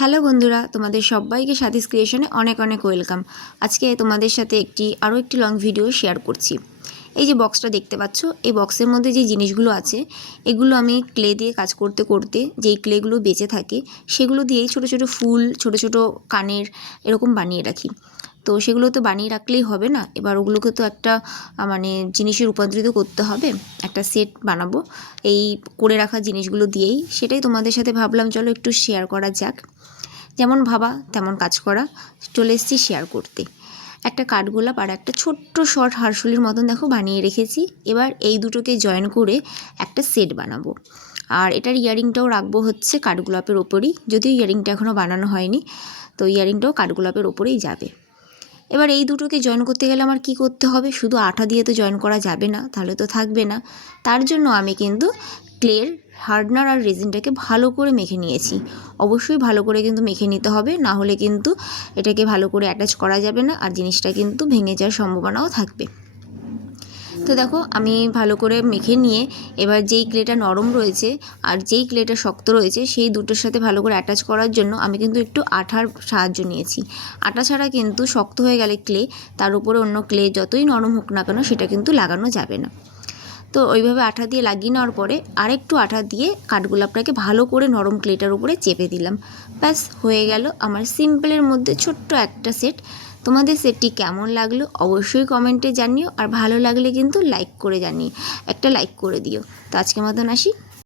Hello বন্ধুরা, তোমাদের সবাইকে সাথীস ক্রিয়েশনে অনেক অনেক ওয়েলকাম। আজকে তোমাদের সাথে আরও একটি লং ভিডিও শেয়ার করছি। এই যে বক্সটা দেখতে পাচ্ছ, এই বক্সের মধ্যে যে জিনিসগুলো আছে এগুলো আমি ক্লে দিয়ে কাজ করতে করতে যেই ক্লেগুলো বেঁচে থাকে সেগুলো দিয়েই ছোট ছোট ফুল, ছোট ছোট কানের এরকম বানিয়ে রাখি। তো সেগুলো তো বানিয়ে রাখলেই হবে না, এবার ওগুলোকে তো একটা জিনিসে রূপান্তরিত করতে হবে, একটা সেট বানাবো এই করে রাখা জিনিসগুলো দিয়েই। সেটাই তোমাদের সাথে ভাবলাম চলো একটু শেয়ার করা যাক। যেমন ভাবা তেমন কাজ করা, চলে এসেছি শেয়ার করতে। একটা কাঠগোলাপ আর একটা ছোট্ট শর্ট হারশুলির মতন দেখো বানিয়ে রেখেছি। এবার এই দুটোকে জয়েন করে একটা সেট বানাবো। আর এটার ইয়ারিংটাও রাখবো হচ্ছে কাঠগোলাপের ওপরেই, যদিও ইয়ারিংটা এখনও বানানো হয়নি, তো ইয়ারিংটাও কাঠগোলাপের ওপরেই যাবে। এবার এই দুটোকে জয়েন করতে গেলে আমার কি করতে হবে, শুধু আঠা দিয়ে তো জয়েন করা যাবে না, তাহলে তো থাকবে না। তার জন্য আমি কিন্তু ক্লের হার্ডনার আর রেজিনটাকে ভালো করে মেখে নিয়েছি। অবশ্যই ভালো করে কিন্তু মেখে নিতে হবে, না হলে কিন্তু এটাকে ভালো করে অ্যাটাচ করা যাবে না, আর জিনিসটা কিন্তু ভেঙে যাওয়ার সম্ভাবনাও থাকবে। তো দেখো আমি ভালো করে মেখে নিয়ে এবার যেই ক্লেটা নরম রয়েছে আর যেই ক্লেটা শক্ত রয়েছে সেই দুটোর সাথে ভালো করে অ্যাটাচ করার জন্য আমি কিন্তু একটু আঠার সাহায্য নিয়েছি। আটা ছাড়া কিন্তু শক্ত হয়ে গেলে ক্লে, তার উপরে অন্য ক্লে যতই নরম হোক না কেন সেটা কিন্তু লাগানো যাবে না। তো ওইভাবে আঠা দিয়ে লাগিয়ে নেওয়ার পরে আরেকটু আঠা দিয়ে কাঠগোলাপটাকে ভালো করে নরম ক্লেটার উপরে চেপে দিলাম। ব্যাস হয়ে গেল আমার সিম্পলের মধ্যে ছোট্ট একটা সেট। তোমাদের সেটটি কেমন লাগলো অবশ্যই কমেন্টে জানিও, আর ভালো লাগলে কিন্তু লাইক করে জানিও, একটা লাইক করে দিও। তো আজকের মতন আসি।